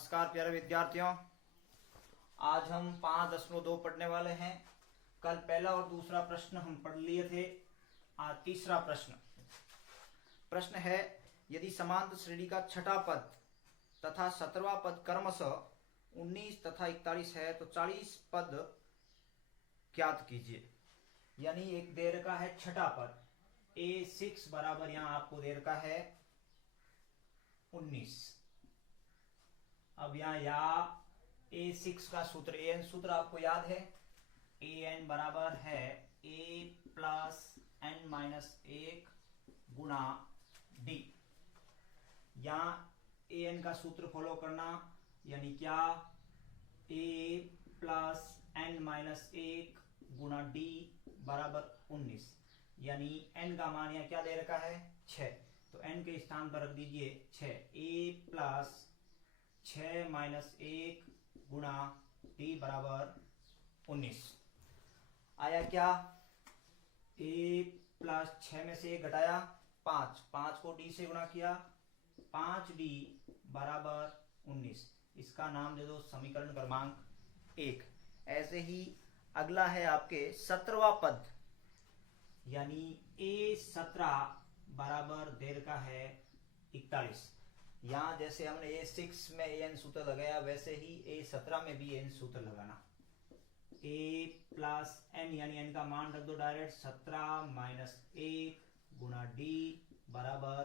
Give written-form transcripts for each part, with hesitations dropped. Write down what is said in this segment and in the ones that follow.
नमस्कार प्यारे विद्यार्थियों, आज हम 5.2 पढ़ने वाले हैं। कल पहला और दूसरा प्रश्न हम पढ़ लिए थे। आज तीसरा प्रश्न है, यदि समांतर श्रेणी का छठा पद तथा 17वां पद क्रमशः 19 तथा 41 है तो 40 पद ज्ञात कीजिए। यानी एक दे रखा है छठा पद A6 बराबर यहां आपको दे रखा है 19। अब यहाँ A6 का सूत्र an सूत्र आपको याद है। an बराबर है a प्लस n माइनस 1 गुणा d। यहाँ an का सूत्र फॉलो करना, यानी क्या a प्लस n माइनस 1 गुणा d बराबर 19। यानी n का मान यहाँ क्या दे रखा है 6, तो n के स्थान पर रख दीजिए 6। a प्लस 6 माइनस 1 गुणा d बराबर 19 आया। क्या a प्लस 6 में से 1 घटाया 5 को d से गुणा किया 5d बराबर 19। इसका नाम दे दो समीकरण क्रमांक 1। ऐसे ही अगला है आपके 17वां पद, यानी a17 बराबर दे रखा है 41। यहां जैसे हमने A6 में an सूत्र लगाया वैसे ही A17 में भी n सूत्र लगाना। a प्लस n यानी n का मान रख दो डायरेक्ट 17 माइनस 1 गुणा d बराबर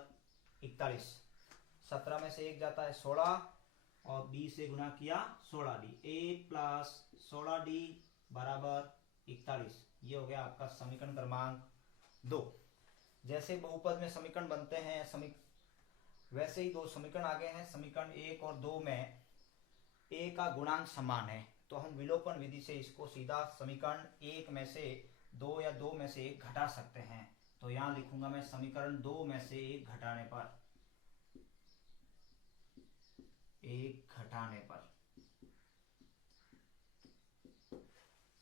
41। 17 में से 1 जाता है 16 और d से गुणा किया 16d। a प्लस 16d बराबर 41। ये हो गया आपका समीकरण क्रमांक 2। जैसे बहुपद में समीकरण बनते हैं वैसे ही दो समीकरण आगे हैं। समीकरण 1 और 2 में a का गुणांक समान है, तो हम विलोपन विधि से इसको सीधा समीकरण 1 में से 2 या 2 में से 1 घटा सकते हैं। तो यहां लिखूंगा मैं समीकरण 2 में से 1 घटाने पर, 1 घटाने पर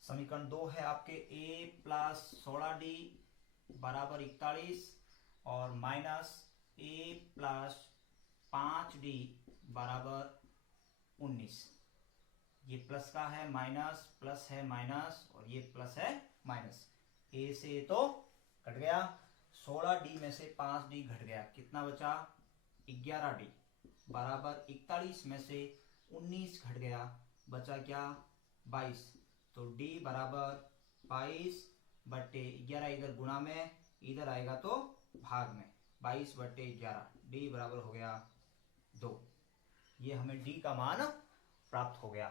समीकरण 2 है आपके a प्लस 16d बराबर 41 और माइनस a प्लस 5d बराबर 19। ये प्लस का है माइनस, प्लस है माइनस और ये प्लस है माइनस। a से तो घट गया, 16d में से 5d घट गया, कितना बचा 11d बराबर 41 में से 19 घट गया, बचा क्या 22। तो d बराबर 22 बट्टे 11, इधर गुणा में इधर आएगा तो भाग में, 22 बट्टे 11 d बराबर हो गया 2। ये हमें d का मान प्राप्त हो गया।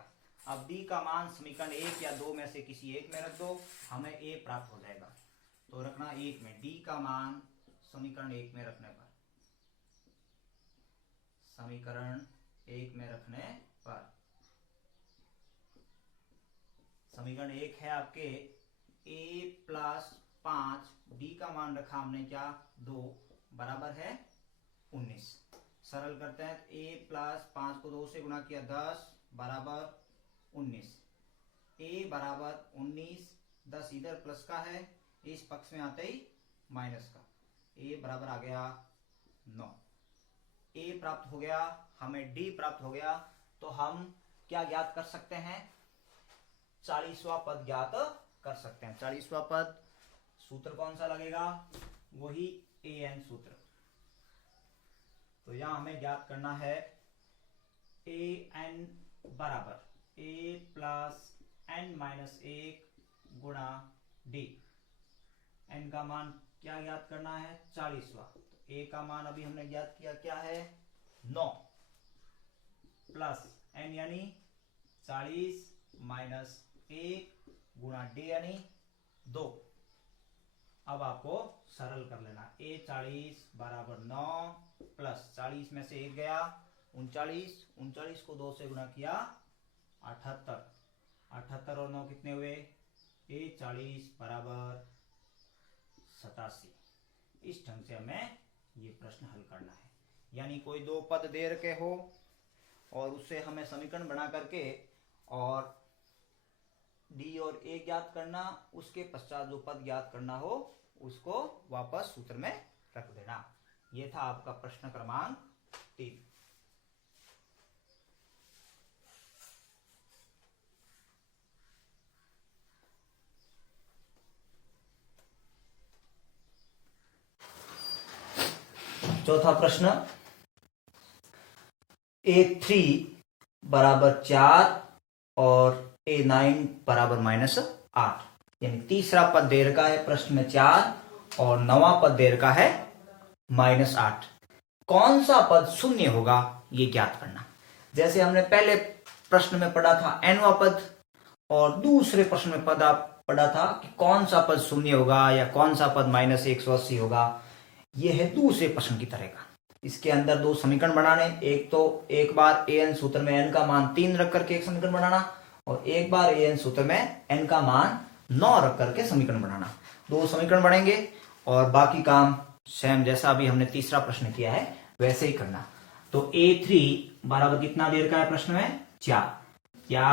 अब d का मान समीकरण 1 या 2 में से किसी एक में रख दो, हमें a प्राप्त हो जाएगा। तो रखना 1 में, d का मान समीकरण 1 में रखने पर, समीकरण 1 में रखने पर समीकरण 1 है आपके a प्लस 5 d का मान रखा हमने क्या 2 बराबर है 19। सरल करते हैं, a प्लस 5 को 2 से गुणा किया 10 बराबर 19। a बराबर 19, 10 इधर प्लस का है, इस पक्ष में आते ही माइनस का, a बराबर आ गया 9। a प्राप्त हो गया, हमें d प्राप्त हो गया। तो हम क्या ज्ञात कर सकते हैं, 40वां पद ज्ञात कर सकते हैं। 40वां पद सूत्र कौन सा लगेगा, वही an सूत्र। तो यहां हमें ज्ञात करना है an बराबर a प्लस n माइनस 1 गुणा d। n का मान क्या ज्ञात करना है 40वां। तो a का मान अभी हमने ज्ञात किया, क्या है 9 प्लस n यानी 40 माइनस 1 गुणा d यानी 2। अब आपको सरल कर लेना, a 40 बराबर 9 प्लस 40 में से 1 गया 39 को 2 से गुणा किया 78 और 9 कितने हुए, a 40 बराबर 87। इस ढंग से हमें ये प्रश्न हल करना है। यानी कोई दो पद दे रखे हो और उससे हमें समीकरण बना करके और d और a ज्ञात करना, उसके पश्चात जो पद ज्ञात करना हो उसको वापस सूत्र में रख देना। ये था आपका प्रश्न क्रमांक 3। चौथा प्रश्न, A3 बराबर 4 और A9 बराबर -8, यानी तीसरा पद दे रखा है प्रश्न में 4 और नवा पद दे रखा है -8। कौन सा पद शून्य होगा ये ज्ञात करना। जैसे हमने पहले प्रश्न में पढ़ा था nवा पद, और दूसरे प्रश्न में पढ़ा था कि कौन सा पद शून्य होगा या कौन सा पद -180 होगा। यह है दूसरे प्रश्न की तरह का। इसके अंदर दो समीकरण बनाने, एक तो एक बार an सूत्र में n का मान 3 रख करके एक समीकरण बनाना, और एक बार an सूत्र में n का मान 9 रख करके समीकरण बनाना। दो समीकरण बनेंगे और बाकी काम सेम जैसा अभी हमने तीसरा प्रश्न किया है वैसे ही करना। तो A3 बराबर कितना दे रखा है प्रश्न में 4, या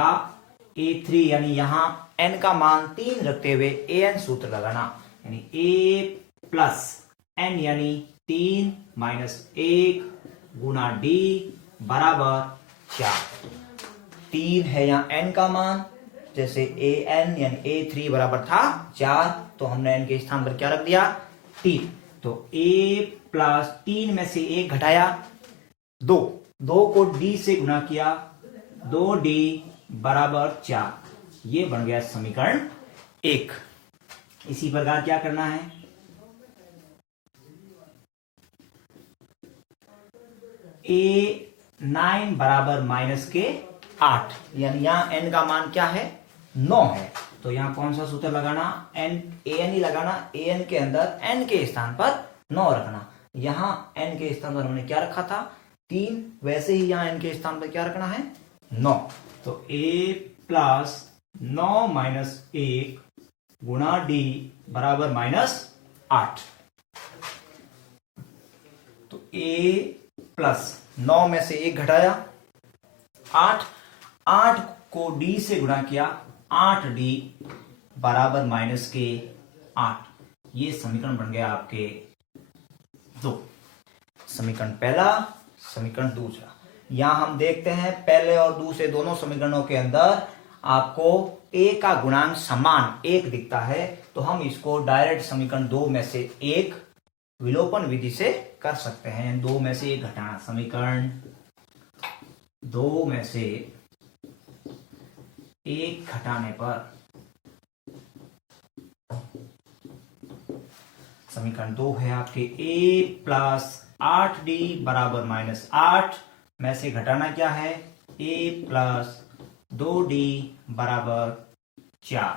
A3 यानी यहां n का मान 3 रखते हुए an सूत्र लगाना, यानी a प्लस n यानी 3 माइनस 1 गुना d बराबर 4। 3 है यहाँ n का मान, जैसे an यानी A3 बराबर था 4, तो हमने n के स्थान पर क्या रख दिया 3। तो a प्लस 3 में से 1 घटाया 2, 2 को d से गुना किया, 2d बराबर 4। ये बन गया समीकरण 1। इसी प्रकार क्या करना है, A9 बराबर -8, यानी यहां n का मान क्या है 9 है, तो यहां कौन सा सूत्र लगाना, an ही लगाना। an के अंदर n के स्थान पर 9 रखना। यहां n के स्थान पर हमने क्या रखा था 3, वैसे ही यहां n के स्थान पर क्या रखना है 9। तो a प्लस 9 माइनस 1 गुणा d बराबर -8। तो a प्लस 9 में से 1 घटाया 8, 8 को d से गुणा किया, 8d बराबर -8। ये समीकरण बन गया आपके 2। समीकरण पहला, समीकरण दूसरा। यहां हम देखते हैं पहले और दूसरे दोनों समीकरणों के अंदर आपको a का गुणांक समान 1 दिखता है, तो हम इसको डायरेक्ट समीकरण 2 में से 1 विलोपन विधि से कर सकते हैं। 2 में से 1 घटाना, समीकरण 2 में से 1 घटाने पर समीकरण 2 है आपके a प्लस 8d बराबर -8 में से घटाना क्या है a प्लस 2d बराबर 4।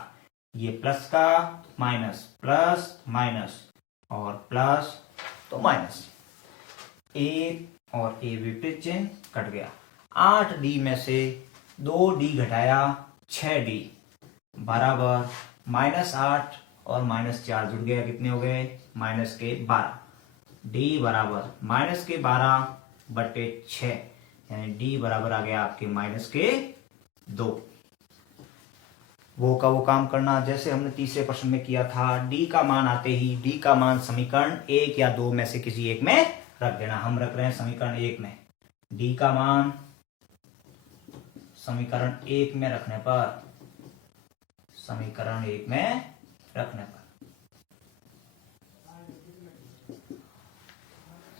ये प्लस का माइनस, प्लस माइनस और प्लस तो माइनस, a और a विपरीत चिन्ह कट गया। 8d में से 2d घटाया 6d बराबर -8 और -4 जुड़ गया, कितने हो गए -12। d बराबर -12 बटे 6, यानी d बराबर आ गया आपके -2। वो का वो काम करना जैसे हमने तीसरे प्रश्न में किया था। d का मान आते ही d का मान समीकरण 1 या 2 में से किसी एक में रख देना। हम रख रहे हैं समीकरण 1 में। d का मान समीकरण 1 में रखने पर, समीकरण 1 में रखने पर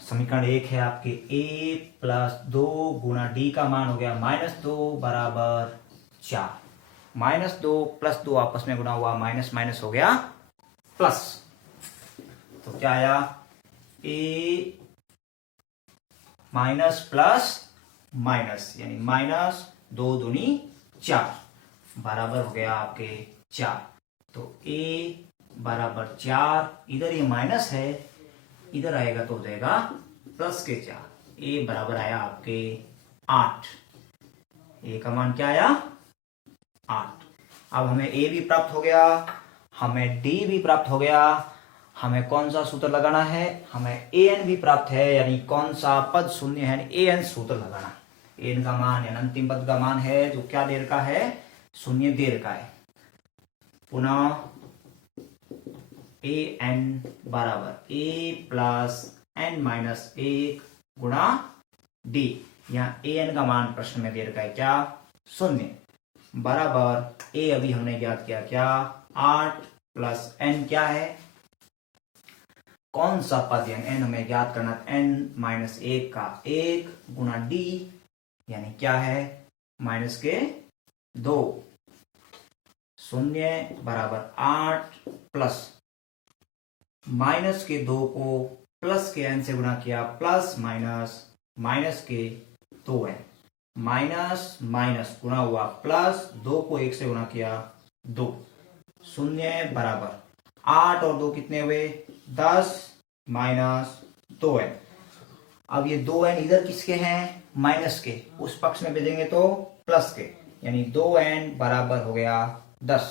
समीकरण 1 है आपके a प्लस 2 गुना d का मान हो गया -2 बराबर 4। -2 प्लस 2 आपस में गुना हुआ, माइनस माइनस हो गया प्लस। तो क्या आया a माइनस प्लस माइनस, यानी -2 दूनी 4 बराबर हो गया आपके 4। तो a बराबर 4, इधर ये माइनस है, इधर आएगा तो हो जाएगा प्लस के 4। a बराबर आया आपके 8। a का मान क्या आया 8। अब हमें a भी प्राप्त हो गया, हमें d भी प्राप्त हो गया। हमें कौन सा सूत्र लगाना है, हमें an भी प्राप्त है, यानी कौन सा पद शून्य है, यानी an सूत्र लगाना। an का मान यानी अंतिम पद का मान है जो क्या दे रखा है शून्य दे रखा है। पुनः an बराबर a प्लस n माइनस 1 गुणा d। यहाँ an का मान प्रश्न में दे रखा है क्या 0 बराबर a अभी हमने ज्ञात किया क्या 8 प्लस n क्या है कौन सा पद यानी एन हमें ज्ञात करना, एन माइनस 1 का 1 गुना डी यानी क्या है माइनस के 2, 0 बराबर 8 प्लस माइनस के 2 को प्लस के एन से गुणा किया, प्लस माइनस माइनस के 2 एन, माइनस माइनस गुणा हुआ प्लस, 2 को 1 से गुणा किया 2, 0 बराबर 8 और 2 कितने हुए 10 माइनस 2 एन। अब ये 2 एन इधर किसके हैं माइनस के, उस पक्ष में भेजेंगे तो प्लस के, यानी 2 एन बराबर हो गया 10,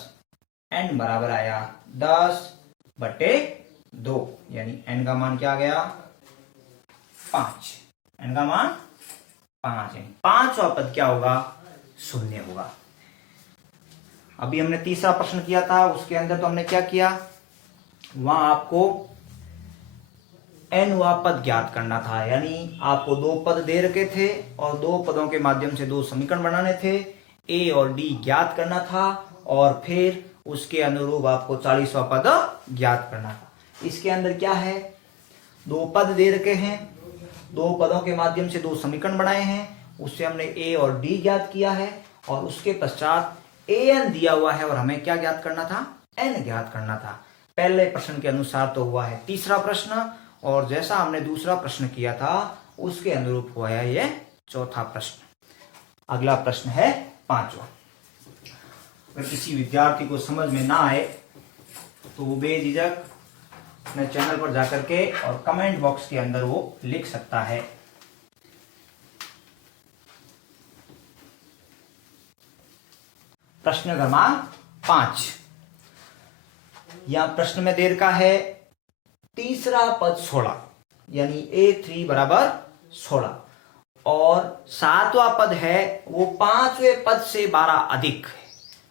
एन बराबर आया 10/2, यानी एन का मान क्या आ गया 5, एन का मान 5 है। पांचवा पद क्या होगा 0 होगा। अभी हमने तीसरा प्रश्न किया था, उसके अंदर तो हमने क्या किया, वहां आपको एन वा पद ज्ञात करना था, यानी आपको 2 पद दे रखे थे और 2 पदों के माध्यम से 2 समीकरण बनाने थे, ए और डी ज्ञात करना था और फिर उसके अनुरूप आपको 40वां पद ज्ञात करना था। इसके अंदर क्या है, 2 पद दे रखे हैं, 2 पदों के माध्यम से 2 समीकरण बनाए हैं, उससे हमने ए और डी ज्ञात किया है और उसके पश्चात ए एन दिया हुआ है और हमें क्या ज्ञात करना था, एन ज्ञात करना था। पहले प्रश्न के अनुसार तो हुआ है तीसरा प्रश्न, और जैसा हमने दूसरा प्रश्न किया था उसके अनुरूप हुआ है ये चौथा प्रश्न। अगला प्रश्न है 5वां। अगर किसी विद्यार्थी को समझ में ना आए तो वो बेझिझक अपने चैनल पर जाकर के और कमेंट बॉक्स के अंदर वो लिख सकता है। प्रश्न क्रमांक 5, यहां प्रश्न में दे रखा है तीसरा पद 16, यानी A3 बराबर 16 और 7वां पद है वो 5वें पद से 12 अधिक है,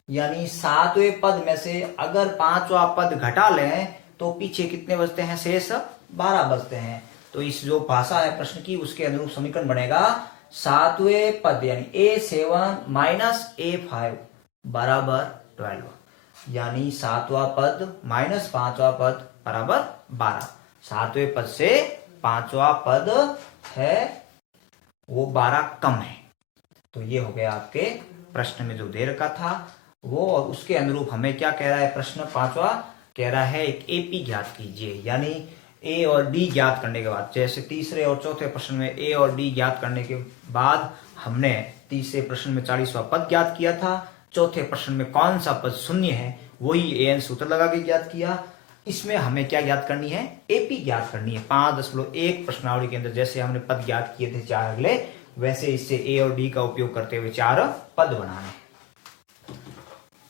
यानी 7वें पद में से अगर 5वां पद घटा लें तो पीछे कितने बचते हैं, शेष 12 बचते हैं। तो इस जो भाषा है प्रश्न की उसके अनुरूप समीकरण बनेगा 7वें पद यानी A7 माइनस A5 बराबर 12, यानी 7वां पद माइनस 5वां पद बराबर 12। 7वें पद से 5वां पद है वो 12 कम है। तो ये हो गया आपके प्रश्न में जो दे रखा था वो, और उसके अनुरूप हमें क्या कह रहा है प्रश्न 5वां, कह रहा है एक एपी ज्ञात कीजिए, यानी ए और डी ज्ञात करने के बाद, जैसे तीसरे और चौथे प्रश्न में ए और डी ज्ञात करने के बाद हमने तीसरे प्रश्न में 40वां पद ज्ञात किया था, चौथे प्रश्न में कौन सा पद 0 है वही ए एन सूत्र लगा के ज्ञात किया। इसमें हमें क्या ज्ञात करनी है, एपी ज्ञात करनी है। 5.1 प्रश्नावली के अंदर जैसे हमने पद ज्ञात किए थे 4 अगले, वैसे इससे ए और डी का उपयोग करते हुए 4 पद बनाने।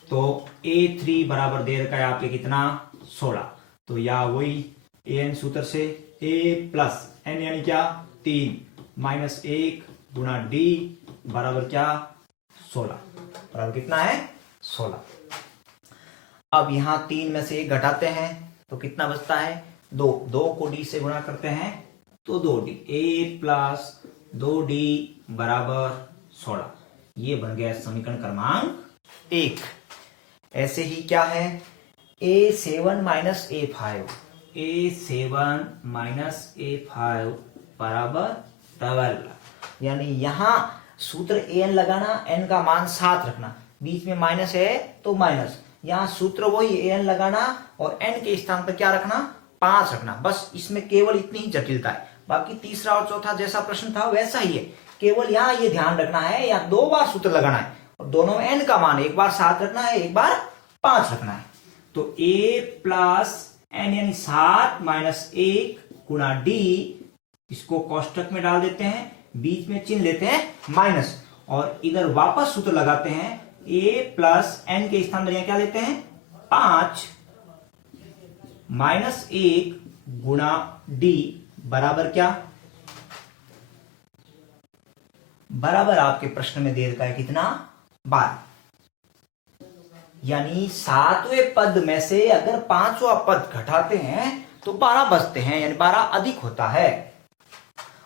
तो A3 बराबर दे रखा है आपके कितना 16, तो या वही ए एन सूत्र से A प्लस एन यानी क्या 3 माइनस 1 गुणा डी बराबर क्या 16, बराबर कितना है 16। अब यहां 3 में से 1 घटाते हैं तो कितना बचता है 2, 2 को डी से गुणा करते हैं तो 2d, A प्लस 2d बराबर 16, ये बन गया समीकरण क्रमांक 1। ऐसे ही क्या है A7 minus A5, A7 minus A5 बराबर 12, यानी यहां सूत्र an लगाना, n का मान 7 रखना, बीच में माइनस है तो माइनस, यहां सूत्र वही an लगाना और n के स्थान पर क्या रखना 5 रखना, बस इसमें केवल इतनी ही जटिलता है। बाकी तीसरा और चौथा जैसा प्रश्न था वैसा ही है, केवल यहां ये ध्यान रखना है यहाँ 2 बार सूत्र लगाना है और दोनों में n का मान एक बार 7 रखना है, एक बार 5 रखना है। तो a प्लस n यानी 7 माइनस 1 गुणा d, इसको कोष्टक में डाल देते हैं, बीच में चिन्ह लेते हैं माइनस और इधर वापस सूत्र लगाते हैं, a प्लस n के स्थान पर क्या लेते हैं 5 माइनस 1 गुणा d बराबर क्या, बराबर आपके प्रश्न में दे रखा है कितना 12, यानी 7वें पद में से अगर 5वां पद घटाते हैं तो 12 बचते हैं, यानी 12 अधिक होता है।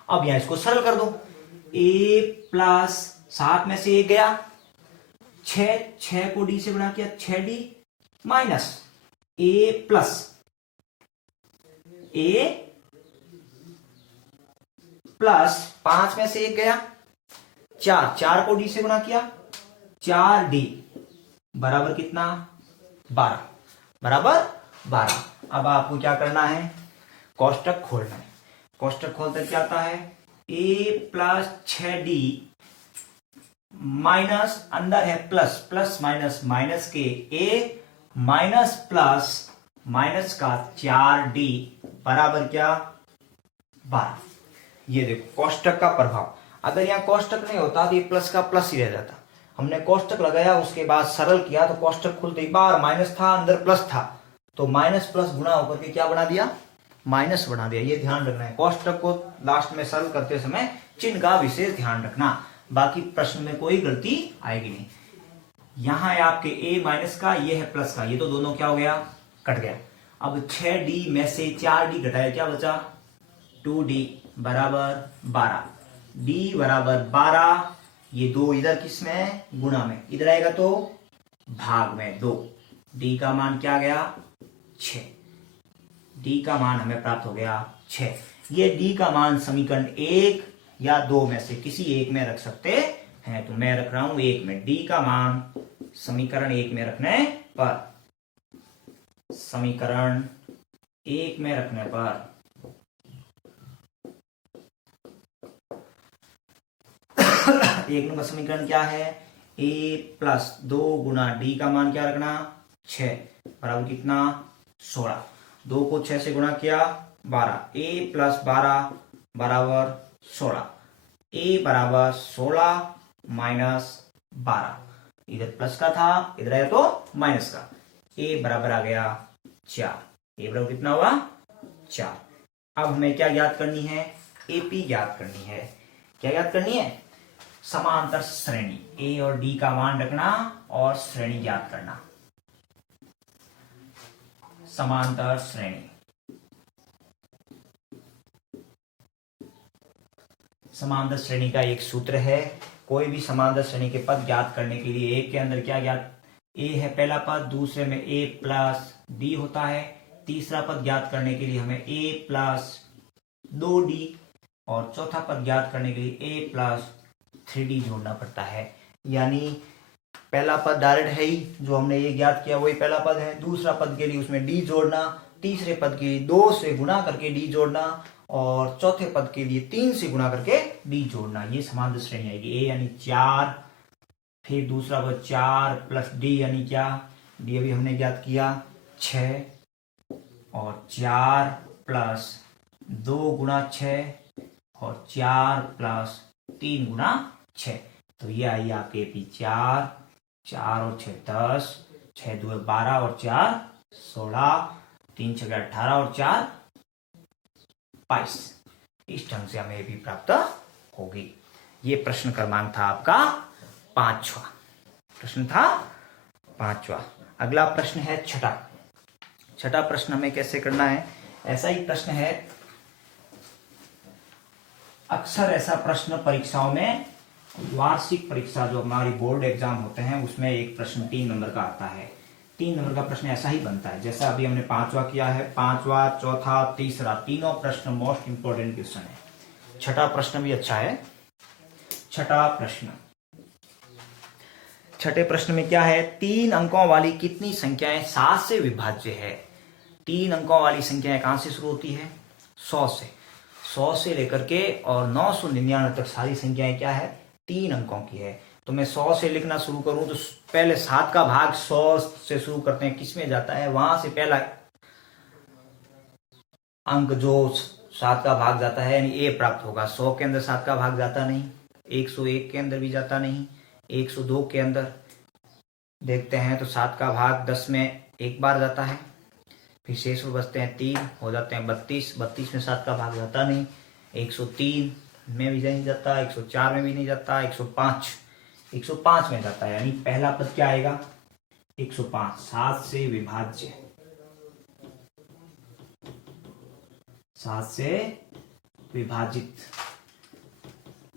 अब यहां इसको सरल कर दो, a प्लस 7 में से 1 गया 6 को d से गुणा किया 6d minus a plus A plus 5 में से 1 गया, 4 को डी से गुणा किया, 4d बराबर कितना, 12, बराबर 12। अब आपको क्या करना है, कोष्टक खोलना है। कोष्टक खोलते क्या आता है, a प्लस 6d माइनस, अंदर है प्लस, प्लस माइनस माइनस के a माइनस प्लस माइनस का 4d बराबर क्या, 12। ये देखो कोष्टक का प्रभाव, अगर यहाँ कोष्टक नहीं होता तो ये प्लस का प्लस ही रह जाता। हमने कोष्टक लगाया, उसके बाद सरल किया तो कोष्टक खुलते ही बाहर माइनस था, अंदर प्लस था, तो माइनस प्लस गुणा होकर के क्या बना दिया, माइनस बना दिया। ये ध्यान रखना है, कोष्टक को लास्ट में सरल करते समय चिन्ह का विशेष ध्यान रखना, बाकी प्रश्न में कोई गलती आएगी नहीं। यहाँ है आपके a माइनस का, ये है प्लस का, ये तो दोनों क्या हो गया, कट गया। अब 6d में से 4d घटाया, क्या बचा, 2d बराबर 12, d बराबर 12, ये 2 इधर किसमें, गुणा में, इधर आएगा तो भाग में 2, d का मान क्या गया, 6, d का मान हमें प्राप्त हो गया 6। ये d का मान समीकरण 1 या 2 में से किसी एक में रख सकते हैं, तो मैं रख रहा हूं 1 में। d का मान समीकरण 1 में रखने पर, समीकरण 1 में रखने पर 1 नंबर समीकरण क्या है, a प्लस 2 गुना d का मान क्या रखना, 6 बराबर कितना, 16, 2 को 6 से गुणा किया 12, a प्लस 12 बराबर 16, a बराबर 16 माइनस 12, इधर प्लस का था, इधर आया तो माइनस का, a बराबर आ गया 4, a बराबर कितना हुआ, 4। अब हमें क्या ज्ञात करनी है, AP ज्ञात करनी है। क्या ज्ञात करनी है, समांतर श्रेणी, a और d का मान रखना और श्रेणी ज्ञात करना। समांतर श्रेणी, समांतर श्रेणी का एक सूत्र है, कोई भी समांतर श्रेणी के पद ज्ञात करने के लिए एक के अंदर क्या ज्ञात, a है पहला पद, दूसरे में a प्लस d होता है, तीसरा पद ज्ञात करने के लिए हमें a प्लस 2d और चौथा पद ज्ञात करने के लिए a प्लस 3d जोड़ना पड़ता है। यानी पहला पद डायरेक्ट है ही, जो हमने ये ज्ञात किया वही पहला पद है, दूसरा पद के लिए उसमें d जोड़ना, तीसरे पद के लिए 2 से गुणा करके d जोड़ना, और चौथे पद के लिए 3 से गुणा करके d जोड़ना। ये समांतर श्रेणी आएगी। a यानी 4, फिर दूसरा पद 4 प्लस d यानी क्या, d अभी हमने ज्ञात किया 6, और 4 प्लस 2 गुणा 6 और 4 प्लस 3 गुणा 6, तो ये आई आपके AP 4, 4 और 6 10, 6 2 12 और 4 16, 3 6 18 और 4 22। इस ढंग से हमें AP प्राप्त होगी। ये प्रश्न क्रमांक था आपका 5वां, प्रश्न था 5वां। अगला प्रश्न है छठा प्रश्न हमें कैसे करना है, ऐसा ही प्रश्न है, अक्सर ऐसा प्रश्न परीक्षाओं में, वार्षिक परीक्षा जो हमारी बोर्ड एग्जाम होते हैं उसमें एक प्रश्न 3 नंबर का आता है। 3 नंबर का प्रश्न ऐसा ही बनता है जैसा अभी हमने 5वां किया है, 5वां, चौथा, तीसरा, तीनों प्रश्न मोस्ट इंपोर्टेंट क्वेश्चन है। छठा प्रश्न भी अच्छा है। छठा प्रश्न, छठे प्रश्न में क्या है, 3 अंकों वाली कितनी संख्याएं 7 से विभाज्य है। 3 अंकों वाली संख्याएं कहां से शुरू होती है, 100 से, 100 से लेकर के और 999 तक सारी संख्याएं क्या है, 3 अंकों की है। तो मैं 100 से लिखना शुरू करूं तो पहले 7 का भाग 100 से शुरू करते हैं, किसमें जाता है, वहां से पहला अंक जो 7 का भाग जाता है यानी ए प्राप्त होगा। 100 के अंदर 7 का भाग जाता नहीं, 101 के अंदर भी जाता नहीं, 102 के अंदर देखते हैं तो 7 का भाग 10 में एक बार जाता है, फिर शेष बचते हैं 3, हो जाते हैं 32, 32 में 7 का भाग जाता नहीं, 103 में भी नहीं जाता, 104 में भी नहीं जाता, 105 में जाता है। यानी पहला पद क्या आएगा, 105, 7 से विभाज्य, 7 से विभाजित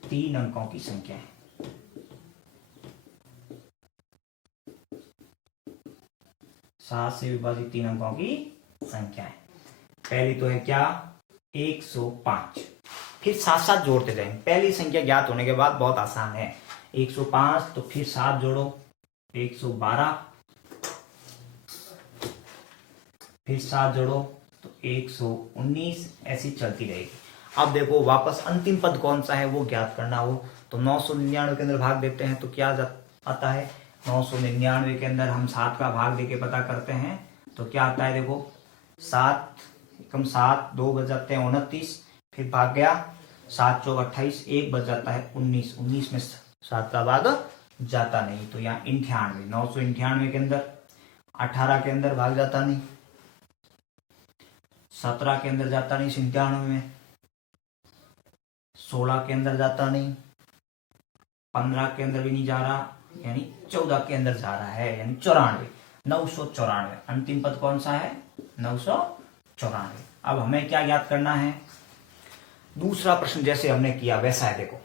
3 अंकों की संख्या है। 7 से विभाजित 3 अंकों की संख्या है। पहली तो है क्या 105। फिर साथ साथ जोड़ते जाएंगे। पहली संख्या ज्ञात होने के बाद बहुत आसान है। 105 तो फिर 7 जोड़ो 112, फिर 7 जोड़ो तो 119, ऐसी चलती रहेगी। अब देखो वापस अंतिम पद कौन सा है वो ज्ञात करना हो तो 999 के अंदर भाग देते हैं तो क्या आता है 999 के अंदर हम 7 का भाग देके पता करते हैं तो क्या आता है। देखो 7 एकम 7, 2 बच जाते हैं 29, फिर भाग गया 7 चौक 28, 1 बच जाता है 19। 19 में 7 का भाग जाता नहीं तो यहाँ 98, 999 के अंदर 18 के अंदर भाग जाता नहीं, 17 के अंदर जाता नहीं 97 में, 16 के अंदर जाता नहीं, 15 के अंदर भी नहीं जा रहा, यानी 14 के अंदर जा रहा है, यानी 94, 994। अंतिम पद कौन सा है 994। अब हमें क्या ज्ञात करना है, दूसरा प्रश्न जैसे हमने किया वैसा है। देखो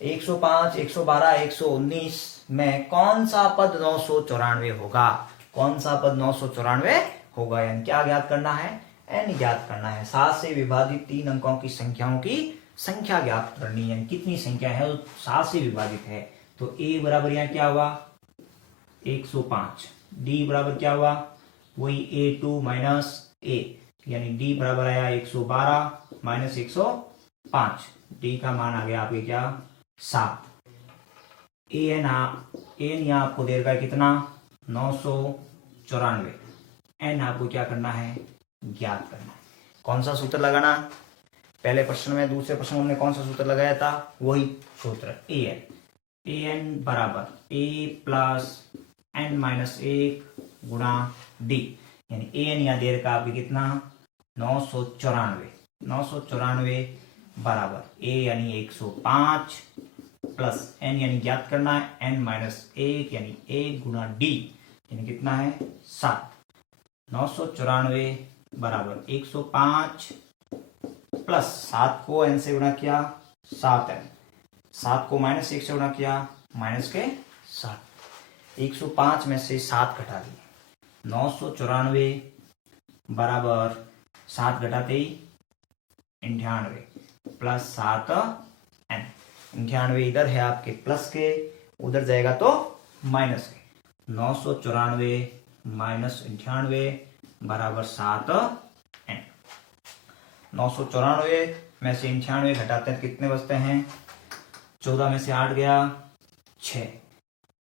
105, 112, 119 में कौन सा पद 994 होगा, कौन सा पद 994 होगा, यानी क्या ज्ञात करना है n ज्ञात करना है। 7 से विभाजित 3 अंकों की संख्याओं की संख्या ज्ञात करनी है, यानी कितनी संख्या है वो 7 से विभाजित है। तो a बराबर यहाँ क्या हुआ 105, d बराबर क्या हुआ वही a2 माइनस a, यानी d बराबर आया 112 माइनस 105, d का मान आ गया आपके क्या 7। an यहाँ आपको दे रखा है कितना 994, n आपको क्या करना है ज्ञात करना है। कौन सा सूत्र लगाना, पहले प्रश्न में दूसरे प्रश्न में हमने कौन सा सूत्र लगाया था, वही सूत्र an बराबर a प्लस n माइनस 1 गुणा d, यानी an यहाँ दे रखा आपके कितना 994 बराबर a यानी 105 प्लस n यानी ज्ञात करना है n माइनस 1 यानी 1 गुणा d, यानी कितना है 7। 994 बराबर 105 प्लस 7 को n से गुणा किया 7n, 7 को माइनस 1 से गुणा किया माइनस के 7, 105 में से 7 घटा दिए 994 बराबर 7 घटाते ही 98 प्लस 7n, 98 इधर है आपके प्लस के, उधर जाएगा तो माइनस के, 994 माइनस 98 बराबर 7n। 994 में से 98 घटाते हैं कितने बचते हैं, 14 में से 8 गया 6,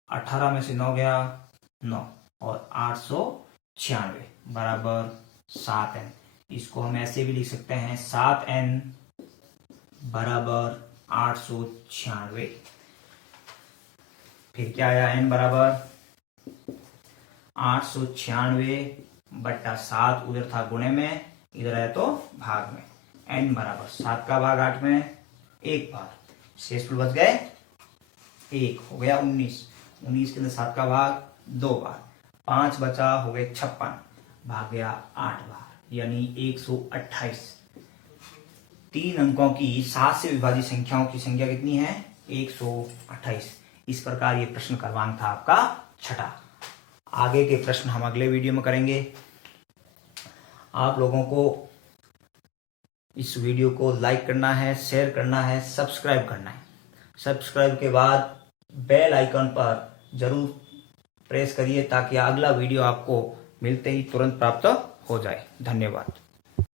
18 में से 9 गया 9 और 896 बराबर 7n। इसको हम ऐसे भी लिख सकते हैं 7n बराबर 896। फिर क्या आया n बराबर 896 बट्टा 7, उधर था गुणे में, इधर है तो भाग में, n बराबर 7 का भाग 8 में 1 बार, शेष बच गए 1 हो गया 19, 19 के अंदर 7 का भाग 2 बार, 5 बचा हो गए 56, भाग गया 8 बार, यानी 128। 3 अंकों की 7 से विभाजित संख्याओं की संख्या कितनी है 128। इस प्रकार ये प्रश्न क्रमांक था आपका 6। आगे के प्रश्न हम अगले वीडियो में करेंगे। आप लोगों को इस वीडियो को लाइक करना है, शेयर करना है, सब्सक्राइब करना है। सब्सक्राइब के बाद बेल आइकन पर जरूर प्रेस करिए ताकि अगला वीडियो आपको मिलते ही तुरंत प्राप्त हो जाए। धन्यवाद।